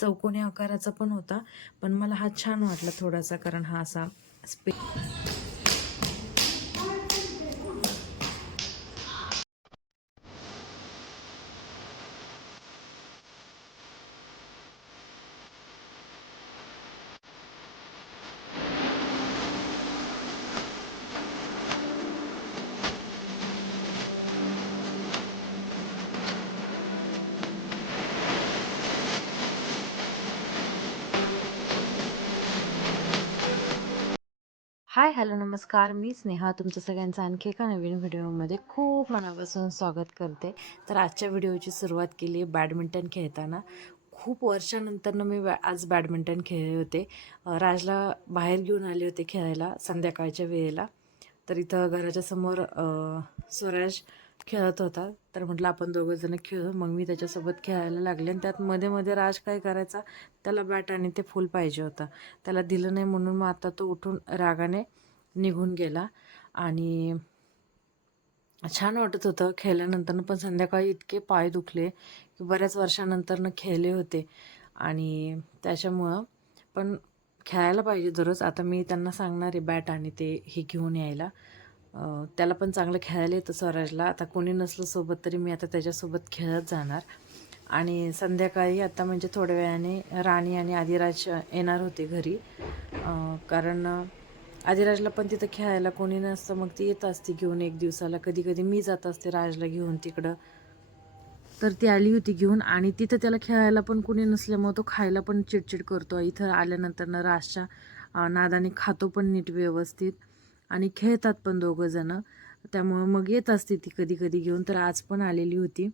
चौकोनी आकाराचा पण होता पण मला हा छान वाटला थोडासा कारण हा असा स्पे हाय हॅलो नमस्कार. मी स्नेहा तुमचं सगळ्यांचं आणखी एका नवीन व्हिडिओमध्ये खूप मनापासून स्वागत करते. तर आजच्या व्हिडिओची सुरुवात केली बॅडमिंटन खेळताना. खूप वर्षानंतरनं मी बॅ आज बॅडमिंटन खेळले होते. राजला बाहेर घेऊन आले होते खेळायला संध्याकाळच्या वेळेला. तर इथं घराच्या समोर स्वराज खेळत होता. तर म्हटलं आपण दोघंजणं खेळू. मग मी त्याच्यासोबत खेळायला लागले आणि त्यात मध्ये मध्ये राज काय करायचा त्याला बॅट आणि ते फूल पाहिजे होतं. त्याला दिलं नाही म्हणून मग आता तो उठून रागाने निघून गेला. आणि छान वाटत होतं खेळल्यानंतर. पण संध्याकाळी इतके पाय दुखले की बऱ्याच वर्षानंतरनं खेळले होते. आणि त्याच्यामुळं पण खेळायला पाहिजे दररोज. आता मी त्यांना सांगणार आहे बॅट आणि ते हे घेऊन यायला. त्याला पण चांगलं खेळायला येतं स्वराजला. आता कोणी नसलं सोबत तरी मी आता त्याच्यासोबत खेळत जाणार. आणि संध्याकाळी आता म्हणजे थोड्या वेळाने राणी आणि आदिराज येणार होते घरी. कारण आदिराजला पण तिथं खेळायला कोणी नसतं. मग ती येत असते घेऊन एक दिवसाला. कधी कधी मी जात असते राजला घेऊन तिकडं. तर ती आली होती घेऊन आणि तिथं त्याला खेळायला पण कोणी नसल्यामुळं तो खायला पण चिडचिड करतो. इथं आल्यानंतर राजच्या नादाने खातो पण नीट व्यवस्थित. आणि खेळतात पण दोघं जणं. त्यामुळं मग येत असते ती कधी कधी घेऊन. तर आज पण आलेली होती.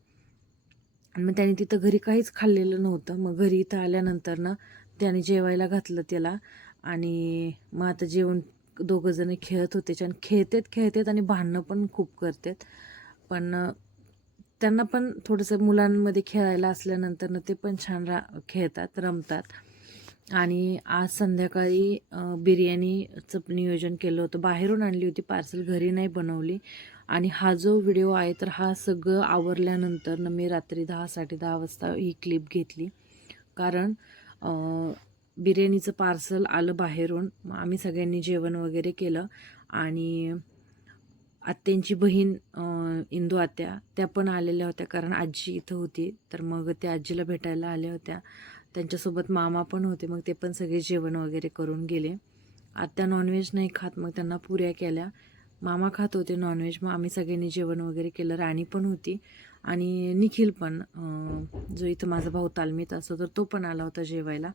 आणि मग त्याने तिथं घरी काहीच खाल्लेलं नव्हतं. मग घरी इथं आल्यानंतर ना त्याने जेवायला घातलं त्याला. आणि मग आता जेवण दोघं जण खेळत होते. छान खेळतात खेळतात आणि भांडणं पण खूप करतात. पण त्यांना पण थोडंसं मुलांमध्ये खेळायला असल्यानंतर ना ते पण छान रा खेळतात रमतात. आणि आज संध्याकाळी बिर्याणीचं नियोजन केलं होतं. बाहेरून आणली होती पार्सल घरी नाही बनवली. आणि हा जो व्हिडिओ आहे तर हा सगळं आवरल्यानंतर न मी रात्री दहा साडे दहा वाजता ही क्लिप घेतली. कारण बिर्याणीचं पार्सल आलं बाहेरून. मग आम्ही सगळ्यांनी जेवण वगैरे केलं. आणि आत्यांची बहीण इंदू आत्या त्या पण आलेल्या होत्या. कारण आजी इथं होती. तर मग त्या आजीला भेटायला आल्या होत्या. त्यांच्यासोबत मामा पण होते मग ते पण सगळे जेवण वगैरे करून गेले. आत्या नॉनव्हेज नाही खात मग त्यांना पुऱ्या केल्या. मामा खात होते नॉनव्हेज मग आम्ही सगळ्यांनी जेवण वगैरे केलं. राणी पण होती आणि निखिल पण जो इथं माझा भाऊ तालमीत असतो तर तो पण आला होता जेवायला.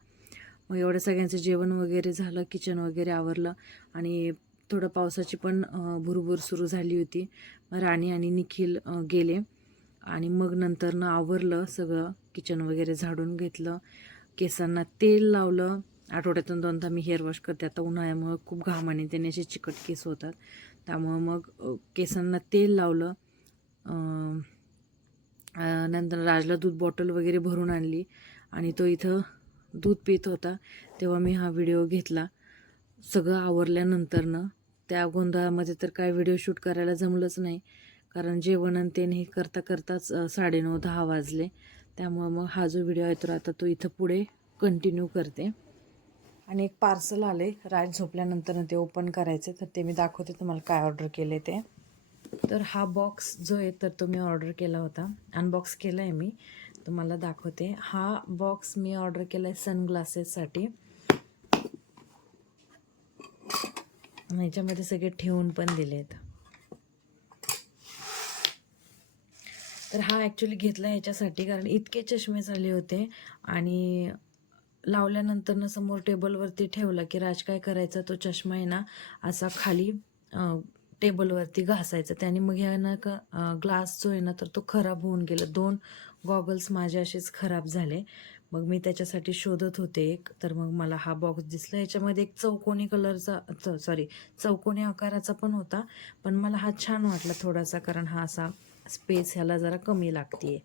मग एवढं सगळ्यांचं जेवण वगैरे झालं किचन वगैरे आवरलं आणि थोडं पावसाची पण भुरभूर भुरभुर सुरू झाली होती. मग राणी आणि निखिल गेले आणि मग नंतरनं आवरलं सगळं किचन वगैरे झाडून घेतलं. केसांना तेल लावलं. आठवड्यातून दोनदा मी हेअर वॉश करते. आता उन्हाळ्यामुळं खूप घाम आणि त्याने असे चिकट केस होतात. त्यामुळं मग केसांना तेल लावलं. नंतर राजला दूध बॉटल वगैरे भरून आणली आणि तो इथं दूध पित होता. तेव्हा मी हा व्हिडिओ घेतला. सगळं आवरल्यानंतरनं त्या गोंधळामध्ये तर काय व्हिडिओ शूट करायला जमलंच नाही. कारण जेवण आणि ते हे करता करताच साडेनऊ दहा वाजले. त्यामुळं मग हा जो व्हिडिओ आहे तर आता तो इथं पुढे कंटिन्यू करते. आणि एक पार्सल आले राज झोपल्यानंतर ते ओपन करायचे. तर ते मी दाखवते तुम्हाला काय ऑर्डर केले ते. तर हा बॉक्स जो आहे तर तो मी ऑर्डर केला होता. अनबॉक्स केला आहे मी. तुम्हाला दाखवते. हा बॉक्स मी ऑर्डर केला आहे सनग्लासेससाठी ह्याच्यामध्ये सगळे ठेवून पण दिले आहेत तर हा ॲक्च्युली घेतला ह्याच्यासाठी कारण इतके चष्मे झाले होते आणि लावल्यानंतरनं समोर टेबलवरती ठेवला की राज काय करायचा तो चष्मा आहे ना असा खाली टेबलवरती घासायचा. त्याने मग ह्या ना का ग्लास जो आहे ना तर तो खराब होऊन गेला. दोन गॉगल्स माझे असेच खराब झाले. मग मी त्याच्यासाठी शोधत होते एक. तर मग मला हा बॉक्स दिसला. याच्यामध्ये एक चौकोनी कलरचा सॉरी चौकोनी आकाराचा पण होता. पण मला हा छान वाटला थोडासा कारण हा असा स्पेस ह्याला जरा कमी लागते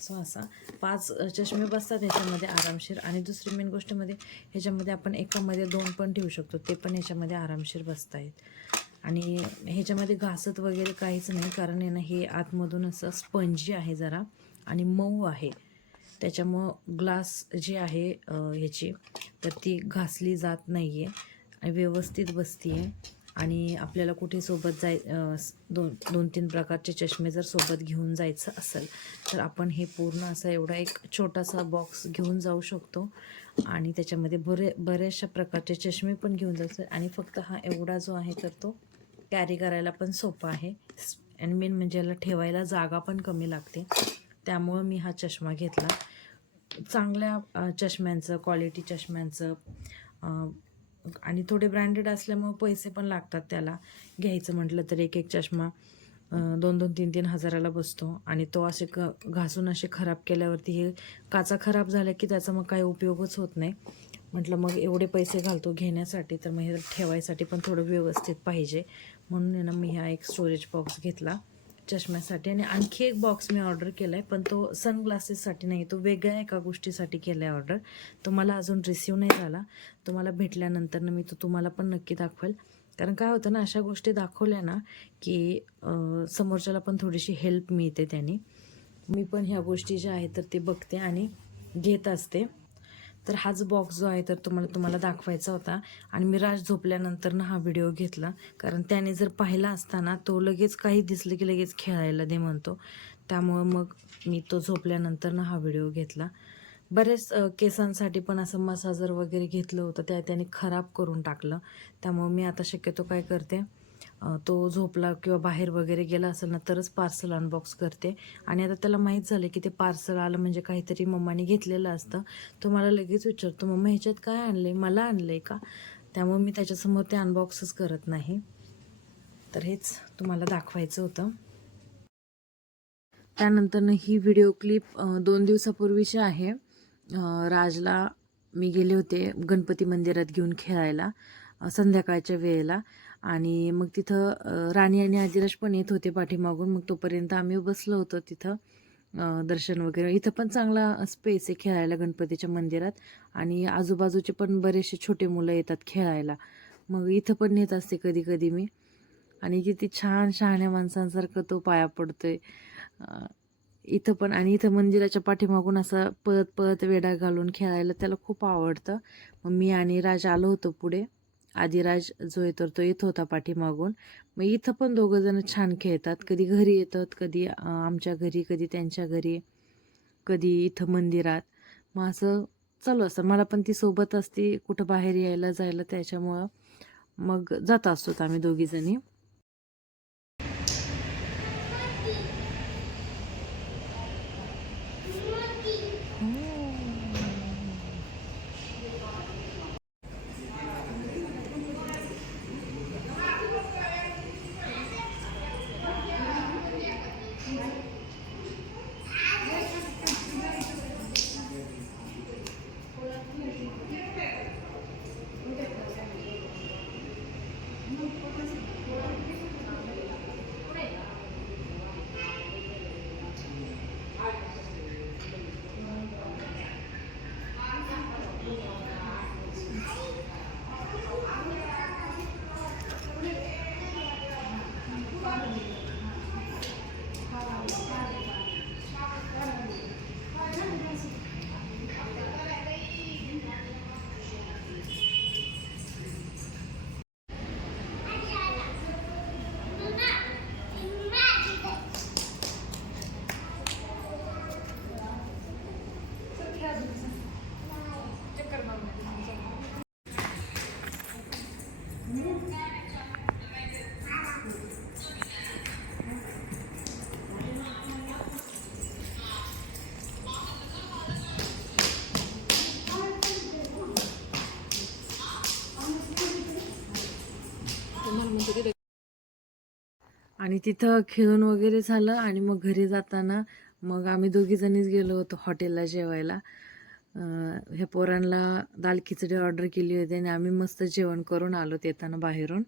सो असा. पाच चष्मे बसतात ह्याच्यामध्ये आरामशीर. आणि दुसरी मेन गोष्टमध्ये ह्याच्यामध्ये आपण एकामध्ये दोन पण ठेवू शकतो. ते पण ह्याच्यामध्ये आरामशीर बसत आहेत आणि ह्याच्यामध्ये घासत वगैरे काहीच नाही. कारण आहे ना हे आतमधून असं स्पंजी आहे जरा. आणि मऊ आहे. त्याच्यामुळं ग्लास जी आहे ह्याची तर ती घासली जात नाही आहे आणि व्यवस्थित बसती आहे आणि आपल्याला कुठे सोबत जाय दोन दोन तीन प्रकारचे चष्मे जर सोबत घेऊन जायचं असेल तर आपण हे पूर्ण असा एवढा एक छोटासा बॉक्स घेऊन जाऊ शकतो. आणि त्याच्यामध्ये बरे बऱ्याचशा प्रकारचे चष्मे पण घेऊन जायचं आणि फक्त हा एवढा जो आहे तर तो कॅरी करायला पण सोपा आहे. आणि मेन म्हणजे याला ठेवायला जागा पण कमी लागते. त्यामुळं मी हा चष्मा घेतला. चांगल्या चष्म्यांचं क्वालिटी चष्म्यांचं आणि थोडे ब्रँडेड असल्यामुळे पैसे पण लागतात त्याला. घ्यायचं म्हटलं तर एक एक चष्मा दोन दोन तीन तीन हजाराला बसतो. आणि तो असे क घासून असे खराब केल्यावरती हे काचा खराब झाला की त्याचा मग काही उपयोगच होत नाही. म्हटलं मग एवढे पैसे घालतो घेण्यासाठी तर मग हे ठेवायसाठी पण थोडं व्यवस्थित पाहिजे. म्हणून ना मी हा एक स्टोरेज बॉक्स घेतला. चष्म्यासाठी. आणि आणखी एक बॉक्स मी ऑर्डर केला आहे पण तो सनग्लासेससाठी नाही तो वेगळ्या एका गोष्टीसाठी केला आहे ऑर्डर तो मला अजून रिसीव नाही झाला. तो मला भेटल्यानंतर मी तो तुम्हाला पण नक्की दाखवेल. कारण काय होतं ना अशा गोष्टी दाखवल्या ना की समोरच्याला पण थोडीशी हेल्प मिळते त्याने. मी पण ह्या गोष्टी ज्या आहेत तर ते बघते आणि घेत असते. तर हाच बॉक्स जो आहे तर तुम्हाला तुम्हाला दाखवायचा होता. आणि मी राज झोपल्यानंतर ना हा व्हिडिओ घेतला. कारण त्याने जर पाहिला असताना तो लगेच काही दिसलं की लगेच खेळायला दे म्हणतो. त्यामुळं मग मी तो झोपल्यानंतर ना हा व्हिडिओ घेतला. बरेच केसांसाठी पण असं मसाजर वगैरे घेतलं होतं. त्या त्याने खराब करून टाकलं. त्यामुळं मी आता शक्यतो काय करते तो झोपला किंवा बाहेर वगैरे गेला असेल ना तरच पार्सल अनबॉक्स करते. आणि आता त्याला माहीत झालं की ते पार्सल आलं म्हणजे काहीतरी मम्माने घेतलेलं असतं. तो मला लगेच विचारतो मम्मा ह्याच्यात काय आणलं मला आणलं का? त्यामुळे मी त्याच्यासमोर ते अनबॉक्सच करत नाही. तर हेच तुम्हाला दाखवायचं होतं. त्यानंतरनं ही व्हिडिओ क्लिप दोन दिवसापूर्वीची आहे. राजला मी गेले होते गणपती मंदिरात घेऊन खेळायला संध्याकाळच्या वेळेला. आणि मग तिथं राणी आणि आदिराज पण येत होते पाठीमागून. मग तोपर्यंत आम्ही बसलो होतो तिथं दर्शन वगैरे. इथं पण चांगला स्पेस आहे खेळायला गणपतीच्या मंदिरात. आणि आजूबाजूचे पण बरेचसे छोटे मुलं येतात खेळायला. मग इथं पण नेत असते कधी कधी मी. आणि किती छान शहाण्या माणसांसारखं तो पाया पडतोय. आहे इथं पण आणि इथं मंदिराच्या पाठीमागून असं पळत पळत वेडा घालून खेळायला त्याला खूप आवडतं. मग मी आणि राज आलो होतो पुढे. आदिराज जो येतो तो येत होता पाठीमागून. मग इथं पण दोघं जण छान खेळतात. कधी घरी येतात कधी आमच्या घरी कधी त्यांच्या घरी कधी इथं मंदिरात. मग असं चालू असतं. मला पण ती सोबत असते. कुठं बाहेर यायला जायला त्याच्यामुळं मग जात असतो आम्ही दोघीजणी आणि तिथं खेळून वगैरे झालं आणि मग घरी जाताना मग आम्ही दोघीजणीच गेलो होतो हॉटेलला जेवायला. ह्या पोरांना दाल खिचडी ऑर्डर केली होती आणि आम्ही मस्त जेवण करून आलो येताना बाहेरून.